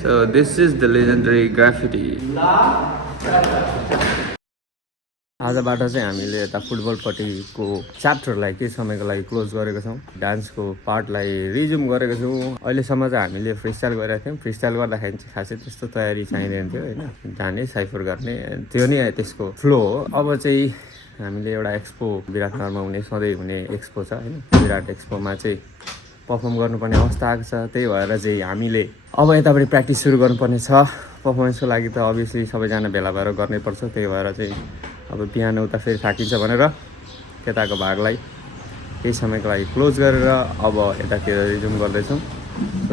So this is the legendary graffiti. आजबाट चाहिँ हामीले यता फुटबलपट्टिको च्याप्टरलाई केही समयको लागि क्लोज गरेको छौँ। डान्सको पार्टलाई रिज्युम गरेको छौँ। अहिलेसम्म चाहिँ हामीले फ्रिस्टाइल गरेको थियौँ। फ्रिस्टाइल गर्दाखेरि चाहिँ खासै त्यस्तो तयारी चाहिँदैन थियो होइन, जाने साइफर गर्ने त्यो नै त्यसको फ्लो हो। अब चाहिँ हामीले एउटा एक्सपो विराटनगरमा हुने सधैँ हुने एक्सपो छ होइन, विराट एक्सपोमा चाहिँ पर्फर्म गर्नुपर्ने अवस्था आएको छ। त्यही भएर चाहिँ हामीले अब यतापट्टि प्र्याक्टिस सुरु गर्नुपर्ने छ। पर्फर्मेन्सको लागि त अभियसली सबैजना भेला भएर गर्नैपर्छ। त्यही भएर चाहिँ अब बिहान उता फेरि थाकिन्छ भनेर त्यताको भागलाई केही समयको लागि क्लोज गरेर अब यतातिर रिज्युम गर्दैछौँ।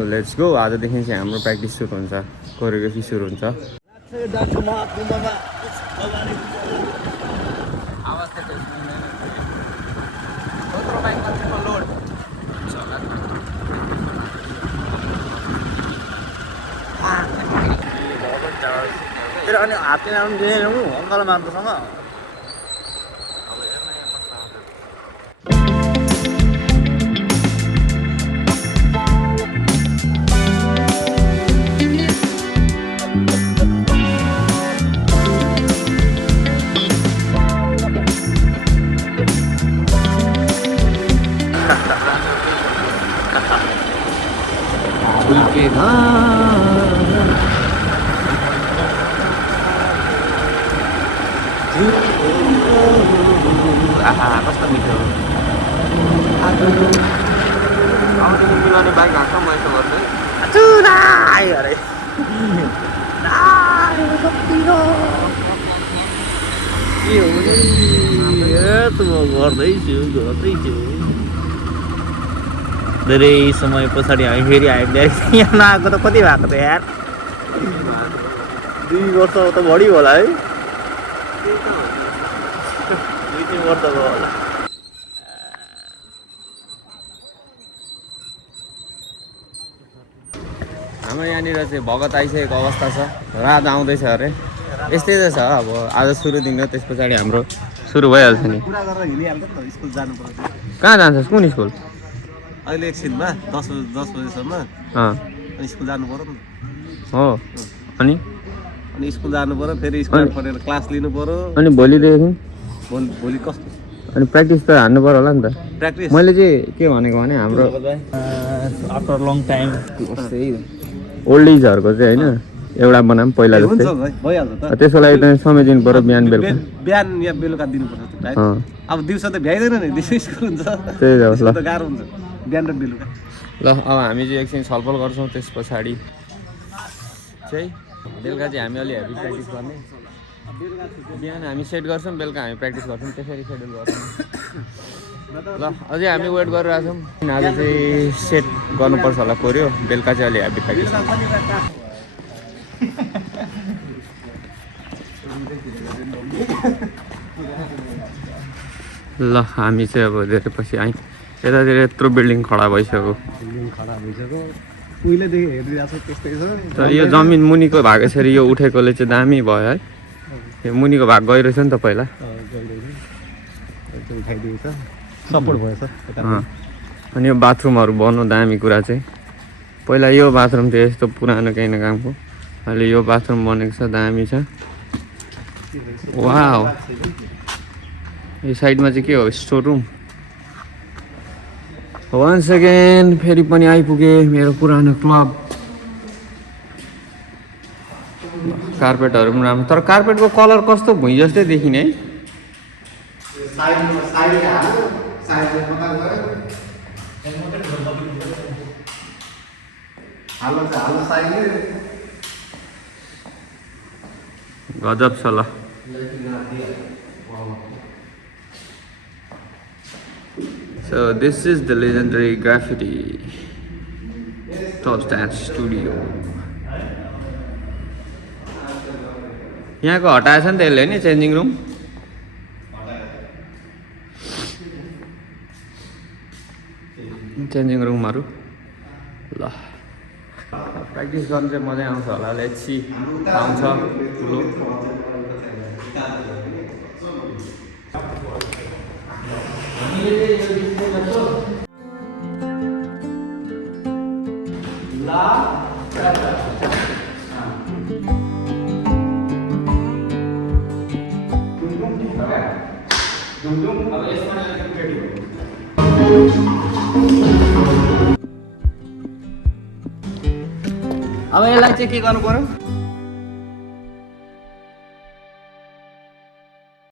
So let's go. आजदेखि चाहिँ हाम्रो प्र्याक्टिस सुरु हुन्छ, कोरियोग्राफी सुरु हुन्छ। तेरो अनि हातले आउनु दिएन अङ्गल मान्छेसँग कस्तो मिठो मिलाउने बाइक हाँक्छ म यस्तो गर्छु अरे के हो त म गर्दैछु धेरै समय पछाडि हामी फेरि हामीले यहाँ नआएको त कति भएको त यार 2 वर्ष त बढी होला है 2-3 वर्ष भयो होला। हाम्रो यहाँनिर चाहिँ भगत आइसकेको अवस्था छ। रात आउँदैछ अरे, यस्तै त छ। अब आज सुरु दिन त्यस पछाडि हाम्रो सुरु भइहाल्छ नि। स्कुल जानुपर्छ। कहाँ जान्छस्? कुन स्कुल? अहिले एकछिनमा 10 बजेसम्म स्कुल जानु पर्यो नि। हो अनि स्कुल जानु पर्यो, फेरि स्कुल पढेर क्लास लिनु पर्यो। अनि भोलिदेखि भोलि कस्तो? अनि प्र्याक्टिस त हान्नु पर्यो होला नि त। प्र्याक्टिस मैले चाहिँ के भनेको भने हाम्रो आफ्टर लङ टाइम ओल्ड एजहरूको चाहिँ होइन एउटा बनाऊँ पहिला जस्तै। भइहाल्छ त। त्यसको लागि त समय दिनु पर्यो, बिहान बेलुका। बिहान या बेलुका दिनुपर्छ भाइ। अब दिउँसो त भ्याइदैन नि, दिउँसो स्कुल हुन्छ। त्यही हो ल, त गाह्रो हुन्छ बिहान र बेलुका। ल अब हामी चाहिँ एकछिन छलफल गर्छौँ। त्यस पछाडि चाहिँ बेलुका चाहिँ हामी अलि हेभी प्र्याक्टिस गर्ने। बिहान हामी सेट गर्छौँ, बेलुका हामी प्र्याक्टिस गर्छौँ। त्यसरी सेड्युल गर्छौँ। ल अझै हामी वेट गरिरहेको छौँ। आज चाहिँ सेट गर्नुपर्छ होला कोरियो, बेलुका चाहिँ अलि हेभी प्र्याक्टिस। ल हामी चाहिँ अब धेरै पछि आयौँ। यतातिर यत्रो बिल्डिङ खडा भइसक्यो। उहिलेदेखि हेरिरहेको छ त्यस्तै छ। तर यो जमिन मुनिको भाग यसरी यो उठेकोले चाहिँ दामी भयो है। यो मुनिको भाग गइरहेछ नि त पहिला, उठाइदिएको छ, सपोर्ट भएछ। अनि यो बाथरुमहरू बन्नु दामी कुरा चाहिँ। पहिला यो बाथरुम थियो यस्तो पुरानो केही न कामको, अहिले यो बाथरुम बनेको छ, दामी छ। वाउ, यो साइडमा चाहिँ के हो? Store room. वान्स अगेन फेरि पनि आइपुगे मेरो पुरानो क्लब। कार्पेटहरू पनि राम्रो, तर कार्पेटको कलर कस्तो भुइँ जस्तै देखिने है। गजब छ ल। So this is the legendary graffiti top dance studio. यहाँको हटाएछ नि त्यसले नि चेन्जिङ रुम। चेन्जिङ रुमहरू ल प्र्याक्टिस गर्नु चाहिँ मजा आउँछ होला। लेट्स सी आउँछ ठुलो। अब यसलाई चाहिँ के गर्नु पर्यो